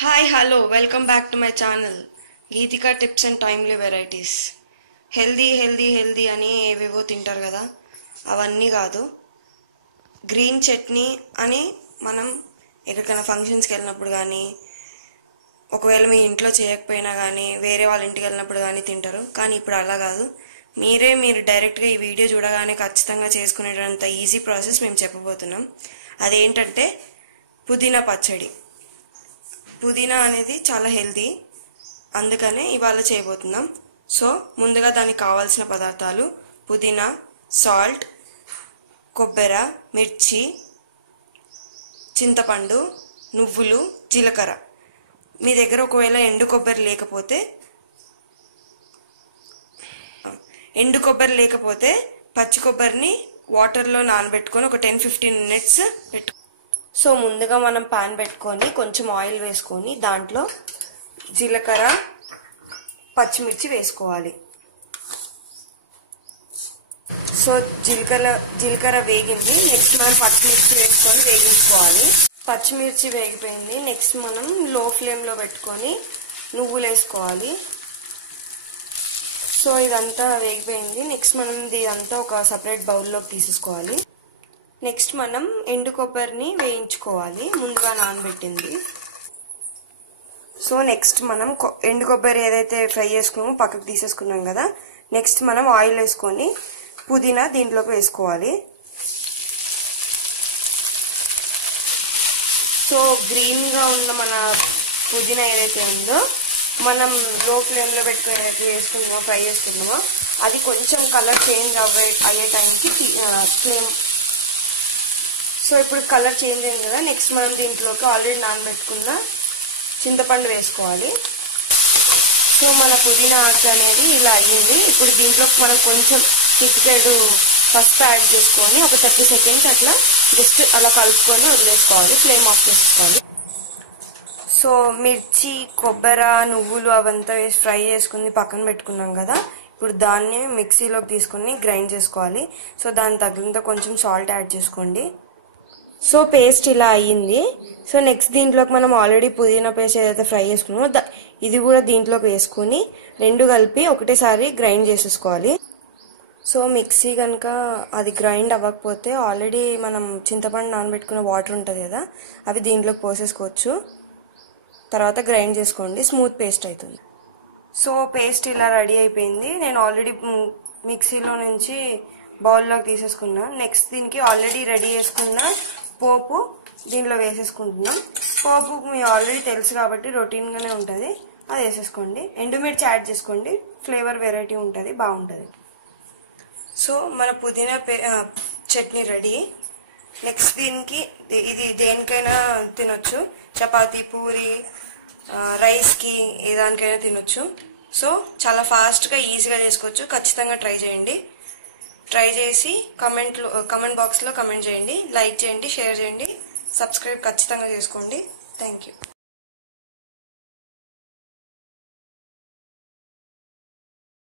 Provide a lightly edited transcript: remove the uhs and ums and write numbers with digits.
Hi, hello, welcome back to my channel. Geetika Tips and Timely Varieties. Healthy అని ఏవేవో తింటారు కదా, అవన్నీ కాదు. గ్రీన్ చట్నీ అని మనం ఎక్కడికైనా ఫంక్షన్స్కి వెళ్ళినప్పుడు కానీ, ఒకవేళ మీ ఇంట్లో చేయకపోయినా కానీ వేరే వాళ్ళ ఇంటికి వెళ్ళినప్పుడు కానీ తింటారు. కానీ ఇప్పుడు అలా కాదు. మీరు డైరెక్ట్గా ఈ వీడియో చూడగానే ఖచ్చితంగా చేసుకునేటంత ఈజీ ప్రాసెస్ మేము చెప్పబోతున్నాం. అదేంటంటే పుదీనా పచ్చడి. పుదీనా అనేది చాలా హెల్దీ, అందుకనే ఇవాళ చేయబోతున్నాం. సో ముందుగా దానికి కావాల్సిన పదార్థాలు: పుదీనా, సాల్ట్, కొబ్బరి, మిర్చి, చింతపండు, నువ్వులు, జీలకర్ర. మీ దగ్గర ఒకవేళ ఎండు కొబ్బరి లేకపోతే పచ్చి కొబ్బరిని వాటర్లో నానబెట్టుకొని ఒక 10-15 మినిట్స్ పెట్టు. సో ముందుగా మనం పాన్ పెట్టుకొని కొంచెం ఆయిల్ వేసుకొని దాంట్లో జీలకర్ర, పచ్చిమిర్చి వేసుకోవాలి. సో జీలకర్ర వేగింది. నెక్స్ట్ మనం పచ్చిమిర్చి వేసుకొని వేగించుకోవాలి. పచ్చిమిర్చి వేగిపోయింది. నెక్స్ట్ మనం లో ఫ్లేమ్లో పెట్టుకొని నువ్వులు వేసుకోవాలి. సో ఇదంతా వేగిపోయింది. నెక్స్ట్ మనం ఇదంతా ఒక సపరేట్ బౌల్లోకి తీసేసుకోవాలి. నెక్స్ట్ మనం ఎండు కొబ్బరిని వేయించుకోవాలి, ముందుగా నానబెట్టింది. సో నెక్స్ట్ మనం ఎండు కొబ్బరి ఏదైతే ఫ్రై చేసుకున్నామో పక్కకు తీసేసుకున్నాం కదా. నెక్స్ట్ మనం ఆయిల్ వేసుకొని పుదీనా దీంట్లోకి వేసుకోవాలి. సో గ్రీన్గా ఉన్న మన పుదీనా ఏదైతే ఉందో మనం లో ఫ్లేమ్లో పెట్టుకుని ఫ్రై చేసుకున్నామో అది కొంచెం కలర్ చేంజ్ అయ్యే టైంకి ఫ్లేమ్. సో ఇప్పుడు కలర్ చేంజ్ అయింది కదా. నెక్స్ట్ మనం దీంట్లోకి ఆల్రెడీ నానబెట్టుకున్న చింతపండు వేసుకోవాలి. సో మన పుదీనా ఆకు అనేది ఇలా అయ్యింది. ఇప్పుడు దీంట్లోకి మనం కొంచెం చిటికెడు పసుపు యాడ్ చేసుకొని ఒక 30 సెకండ్స్ అట్లా జస్ట్ అలా కలుపుకొని వదిలేసుకోవాలి. ఫ్లేమ్ ఆఫ్ చేసుకోవాలి. సో మిర్చి, కొబ్బరి, నువ్వులు అవంతా వేసి ఫ్రై చేసుకుని పక్కన పెట్టుకున్నాం కదా. ఇప్పుడు దాన్ని మిక్సీలోకి తీసుకొని గ్రైండ్ చేసుకోవాలి. సో దాని తగినంత కొంచెం సాల్ట్ యాడ్ చేసుకోండి. సో పేస్ట్ ఇలా అయ్యింది. సో నెక్స్ట్ దీంట్లోకి మనం ఆల్రెడీ పుదీనా పేస్ట్ ఏదైతే ఫ్రై చేసుకున్నామో ఇది కూడా దీంట్లోకి వేసుకుని రెండు కలిపి ఒకటేసారి గ్రైండ్ చేసేసుకోవాలి. సో మిక్సీ కనుక అది గ్రైండ్ అవ్వకపోతే ఆల్రెడీ మనం చింతపండు నానబెట్టుకున్న వాటర్ ఉంటుంది కదా, అవి దీంట్లోకి పోసేసుకోవచ్చు. తర్వాత గ్రైండ్ చేసుకోండి, స్మూత్ పేస్ట్ అవుతుంది. సో పేస్ట్ ఇలా రెడీ అయిపోయింది. నేను ఆల్రెడీ మిక్సీలో నుంచి బౌల్లోకి తీసేసుకున్నా. నెక్స్ట్ దీనికి ఆల్రెడీ రెడీ చేసుకున్న పోపు దీనిలో వేసేసుకుంటున్నాం. పోపు మీకు ఆల్రెడీ తెలుసు కాబట్టి రొటీన్గానే ఉంటుంది, అది వేసేసుకోండి. ఎండుమిర్చి యాడ్ చేసుకోండి, ఫ్లేవర్ వెరైటీ ఉంటుంది, బాగుంటుంది. సో మన పుదీనా చట్నీ రెడీ. నెక్స్ట్ దీనికి ఇది దేనికైనా తినొచ్చు, చపాతీ, పూరి, రైస్కి ఏ దానికైనా తినొచ్చు. సో చాలా ఫాస్ట్గా ఈజీగా చేసుకోవచ్చు. ఖచ్చితంగా ట్రై చేయండి. ట్రై చేసి కమెంట్ బాక్స్లో కమెంట్ చేయండి, లైక్ చేయండి, షేర్ చేయండి, సబ్స్క్రైబ్ ఖచ్చితంగా చేసుకోండి. Thank you.